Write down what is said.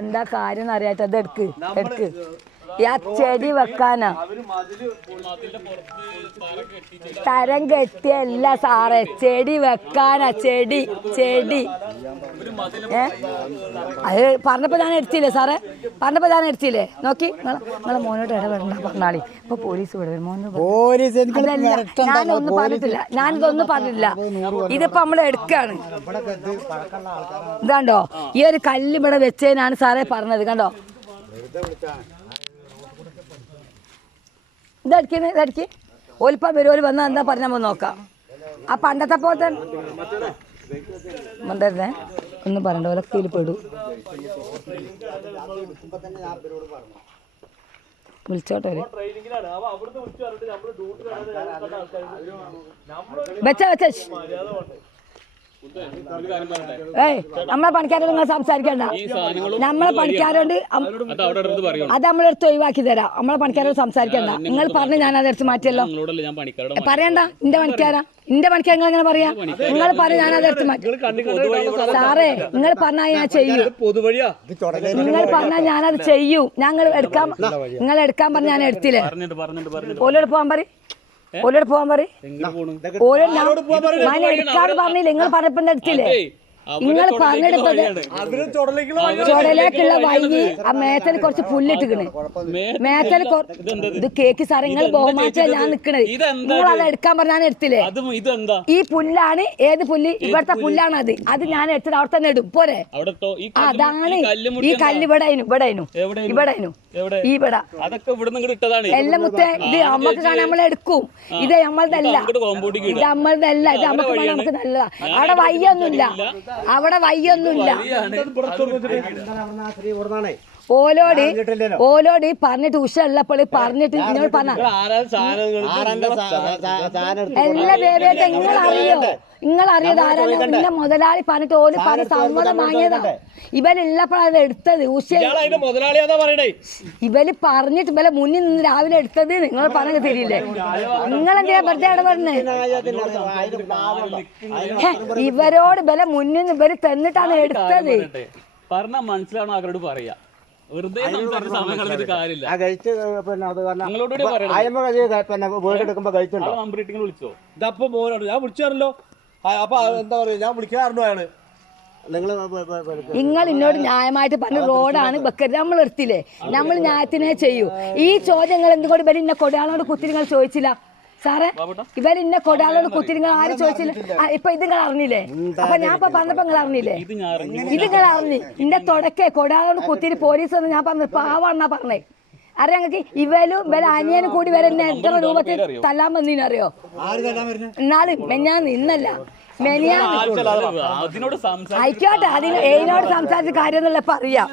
എന്താ കാര്യം അറിയാത്ത അത് എടുക്ക് ആ ചെടി വെക്കാനാ തരം കെട്ടിയല്ല സാറേ, ചെടി വെക്കാനാ. ചെടി അത് പറഞ്ഞപ്പോ ഞാൻ എടുത്തില്ലേ സാറേ, പറഞ്ഞപ്പോ ഞാൻ എടുത്തില്ലേ. നോക്കി നിങ്ങളെ മോനോട് ഇടപെടണ്ട പറഞ്ഞാളി. ഇപ്പൊ പോലീസ് വിടും ഞാനൊന്നും പറഞ്ഞിട്ടില്ല, ഞാനിതൊന്നും പറഞ്ഞിട്ടില്ല. ഇതിപ്പോ നമ്മൾ എടുക്കാണ്. ഇതാണ്ടോ ഈ ഒരു കല്ല് ഇവിടെ വെച്ചതിനാണ് സാറേ പറഞ്ഞത്. കണ്ടോ ഇതടിക്ക് ഒലിപ്പം വരുമോ വന്നാൽ എന്താ പറഞ്ഞാൽ നമ്മൾ നോക്കാം. ആ പണ്ടത്തെ പോലെ തന്നെ മണ്ടരുന്നേ ഒന്നും പറയണ്ട, ഒലക്കയിൽ പെടും. വിളിച്ചോട്ടെ വെച്ച നമ്മളെ പണിക്കാരോട് നിങ്ങൾ സംസാരിക്കണ്ട. നമ്മളെ പണിക്കാരോട് അത് നമ്മളെടുത്ത് ഒഴിവാക്കി തരാം. നമ്മളെ പണിക്കാരോട് സംസാരിക്കണ്ട. നിങ്ങൾ പറഞ്ഞ് ഞാൻ അതെടുത്ത് മാറ്റിയല്ലോ. പറയണ്ട എന്റെ പണിക്കാരാ, എന്റെ പണിക്കാർ നിങ്ങൾ എങ്ങനെ പറയാ? നിങ്ങൾ പറഞ്ഞ് ഞാൻ അതെടുത്ത് മാറ്റി. സാറേ നിങ്ങൾ പറഞ്ഞാൽ ഞാൻ ചെയ്യും, നിങ്ങൾ പറഞ്ഞാൽ ഞാനത് ചെയ്യും. ഞങ്ങൾ എടുക്കാൻ, നിങ്ങൾ എടുക്കാൻ പറഞ്ഞ് ഞാൻ എടുത്തില്ലേ. ഓലോട് പോകാൻ പറയും, ഓലോട് പോകാൻ പറയും. ഞാൻ എടുക്കാറ് പറഞ്ഞില്ല, നിങ്ങൾ പറഞ്ഞപ്പോ എടുത്തില്ലേ. നിങ്ങൾ പറഞ്ഞെടുത്തത് ചുടലേക്കുള്ള വൈകി ആ മേത്തല് കുറച്ച് പുല്ലിട്ടിക്കണ്. മേത്തല് ഇത് കേക്ക് സാറേ, നിങ്ങൾ ബഹുമാനിച്ച ഞാൻ നിക്കണത്. നിങ്ങൾ അത് എടുക്കാൻ പറഞ്ഞാൽ എടുത്തില്ലേ. ഈ പുല്ലാണ്. ഏത് പുല്ല്? ഇവിടുത്തെ പുല്ലാണ്. അത് ഞാൻ എടുത്തിട്ട് അവിടെ തന്നെ ഇടും പോരെ. അതാണ് ഈ കല്ല് ഇവിടെ ഇവിടെ എല്ലാം മുത്തേ. ഇത് നമ്മക്ക് കാണാൻ നമ്മളെടുക്കും. ഇത് നമ്മളതല്ല, ഇത് നമ്മളതല്ല. ഇത് നമുക്ക് നമുക്ക് നല്ലതാ. അവിടെ വയ്യൊന്നുമില്ല, അവിടെ വയ്യൊന്നുമില്ല. ഓലോട് പറഞ്ഞിട്ട് ഉഷയുള്ളപ്പോൾ പറഞ്ഞിട്ട് എന്നോട് പറഞ്ഞ എല്ലാ ബേബിയൊക്കെ നിങ്ങളറിയത് ആരാണ്? ഇന്ന മുതലാളി പറഞ്ഞിട്ട് ഓല് പറഞ്ഞ സമ്മതം വാങ്ങിയതാ. ഇവനുള്ളപ്പോഴാണ് എടുത്തത്. ഇവര് പറഞ്ഞിട്ട് ഇവരെ മുന്നിൽ നിന്ന് രാവിലെ എടുത്തത്. നിങ്ങൾ പറഞ്ഞു തരില്ലേ? നിങ്ങളെന്തിനാ വെറുതെ ഇടപെടുന്നത്? ഇവരോട് ഇവരെ മുന്നിൽ നിന്ന് ഇവര് തന്നിട്ടാണ് എടുത്തത്. പറഞ്ഞാൽ മനസ്സിലാവണം. അവരോട് പറയാ വെറുതെ വിളിച്ചോ. ഇതപ്പൊ മോനോട് ഞാൻ വിളിച്ചാണല്ലോ. അപ്പൊ എന്താ പറയാ, ഞാൻ വിളിക്കാറുണ്ടോ അയാള്. നിങ്ങൾ എന്നോട് ന്യായമായിട്ട് പറഞ്ഞ റോഡാണ് വെക്കരുത്. നമ്മൾ എടുത്തില്ലേ, നമ്മൾ ന്യായത്തിനെ ചെയ്യൂ. ഈ ചോദ്യങ്ങൾ എന്തുകൊണ്ട് ഇവര് ഇന്ന കൊടയാളോട് കുത്തി നിങ്ങൾ ചോദിച്ചില്ല സാറേ? ഇവർ ഇന്ന കൊടയാളോട് കുത്തി നിങ്ങൾ ആരും ചോദിച്ചില്ല. ഇപ്പൊ ഇത് നിങ്ങൾ അറിഞ്ഞില്ലേ? അപ്പൊ ഞാൻ ഇപ്പൊ പറഞ്ഞപ്പോ നിങ്ങൾ അറിഞ്ഞില്ലേ? ഇത് നിങ്ങൾ അറിഞ്ഞു. ഇന്റെ തുടക്കേ കൊടയാളോട് കുത്തിരി പോലീസ് എന്ന് ഞാൻ പറഞ്ഞു. പാവാണെന്നാ പറഞ്ഞേ. അറിയാം ഞങ്ങൾക്ക്. ഇവലും ഇവരെ അനിയനും കൂടി വരെ എന്നെ എത്ര രൂപത്തിൽ തല്ലാൻ വന്നീനറിയോ? എന്നാലും മെഞ്ഞാന്ന് ഇന്നല്ല ആയിക്കോട്ടെ. അതിന് ഏതിനോട് സംസാരിച്ച കാര്യം എന്നുള്ള ഇപ്പൊ അറിയാം.